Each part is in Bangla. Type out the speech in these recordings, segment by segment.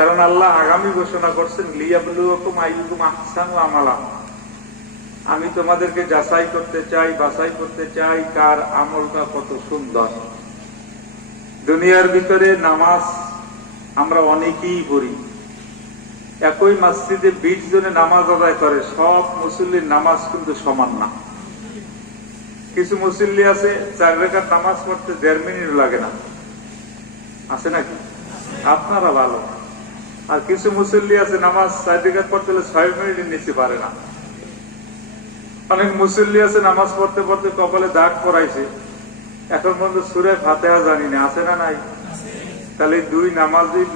কারণ আল্লাহ আগামী ঘোষণা করছেন লিয়াবলুয়াকুম আইয়ুকুম আহসানু আমালা, আমি তোমাদেরকে যাচাই করতে চাই, বাছাই করতে চাই কার আমলটা কত সুন্দর। দুনিয়ার ভিতরে নামাজ আমরা অনেকেই পড়ি, একই মসজিদে 20 জনে নামাজ আদায় করে, সব মুসল্লির নামাজ কিন্তু সমান না। কিছু মুসল্লি আছে 4 রাকাত নামাজ পড়তে 1.5 মিনিট লাগে না, আছে নাকি? আপনারা ভালো। আর কিছু মুসল্লি আছে নামাজ 4 রাকাত পড়তে হলে 6 মিনিটের নিচে পারে না। অনেক মুসল্লি আছে নামাজ পড়তে পড়তে কপালে দাগ পড়াইছে, এখন পর্যন্ত সূরা ফাতিহা জানি না, আছে না নাই? তাহলে দুই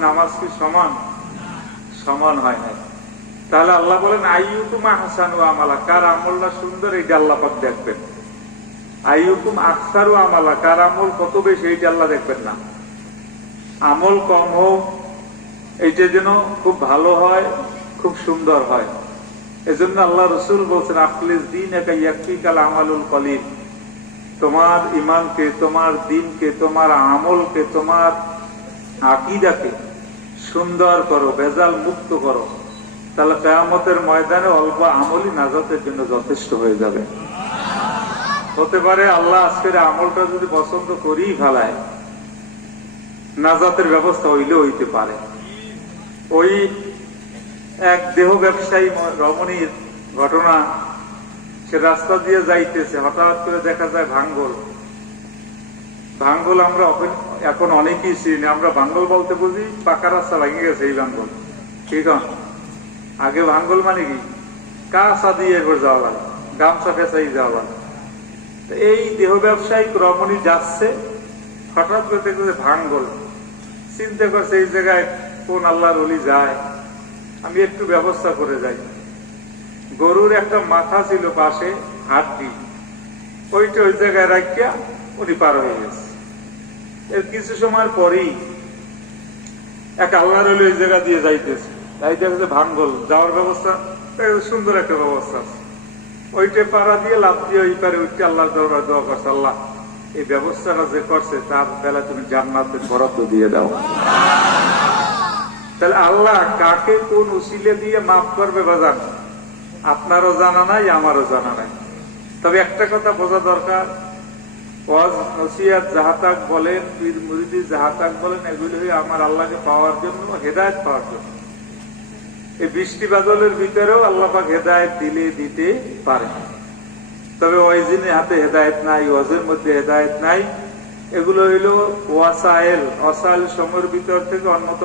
নামাজ কি সমান? সমান হয় না। তাহলে আল্লাহ বলেন আইয়ুকুম আহসানু আমালা, কার আমলটা সুন্দর এইটা আল্লাহ পাক দেখবেন। আইয়ুকুম আকসারু আমালা, কার আমল কত বেশি এইটা আল্লাহ দেখবেন না। আমল কম হোক, এইটা যেন খুব ভালো হয়, খুব সুন্দর হয়। এজন্য আল্লাহ রাসূল বলছেন আখলিস দীনাকা ইয়াকফিকাল আমালুল কলিল, তোমার ঈমানকে, তোমার দ্বীনকে, তোমার আমলকে, তোমার আকীদাকে সুন্দর করো, ভেজাল মুক্ত করো, তাহলে কিয়ামতের ময়দানে অল্প আমলই নাজাতের জন্য যথেষ্ট হয়ে যাবে। হতে পারে আল্লাহ আজকের আমলটা যদি পছন্দ করেই ফেলায়, নাজাতের ব্যবস্থা হইলেও হইতে পারে। ওই এক দেহ ব্যবসায়ী রমণীর ঘটনা, সে রাস্তা দিয়ে যাইতেছে, হঠাৎ করে দেখা যায় ভাঙ্গল। ভাঙ্গল আমরা এখন অনেকেই চিনি, আমরা ভাঙ্গল বলতে বুঝি পাকা রাস্তা ভেঙে গেছে এই ভাঙ্গল, ঠিক আছে? আগে ভাঙ্গল মানে কি, কাঁচা দিয়ে একবার যাওয়া লাগে, গামছা ফেঁচাই যাওয়া লাগে। এই দেহ ব্যবসায়িক রমণী যাচ্ছে, হঠাৎ করে দেখছে ভাঙ্গল। চিন্তা করছে এই জায়গায় কোন আল্লাহর ওলি যায়, আমি একটু ব্যবস্থা করে যাই। গরুর একটা মাথা ছিল পাশে, হাড্ডি, ওইটা ওই জায়গায় রাখিয়া উনি পার হয়ে গেছে। এর কিছু সময় পরেই এক আল্লাহর ওলি ওই জায়গা দিয়ে যাইতেছে, তাই দেখছে ভাঙ্গল, যাওয়ার ব্যবস্থা সুন্দর একটা ব্যবস্থা আছে। ওইটা পাড়া দিয়ে লাভ দিয়ে ওই পারে ওইটা আল্লাহ দরবার দোয়া করছে, আল্লাহ এই ব্যবস্থাটা যে করছে তার বেলা তুমি জান্নাতের বরাদ্দ দিয়ে দাও। তাহলে আল্লাহ কাকে কোন উসিলে দিয়ে মাফ করবে বাজান, আপনারও জানা নাই, আমারও জানা নাই। তবে একটা কথা বোঝা দরকার, ওয়াজ নসিহত যাহাতাক বলেন, পীর মুরিদি যাহাতাক বলেন, এগুলি আমার আল্লাহকে পাওয়ার জন্য, হেদায়েত পাওয়ার জন্য। এই বৃষ্টি বাদলের ভিতরেও আল্লাহ পাক হেদায়েত দিতে পারে। তবে ওয়াইজিনের হাতে হেদায়েত নাই, ওয়াজের মধ্যে হেদায়েত নাই। এগুলো হইল ওয়াসাইল, অসাইল সময়ের ভিতর থেকে অন্যতম।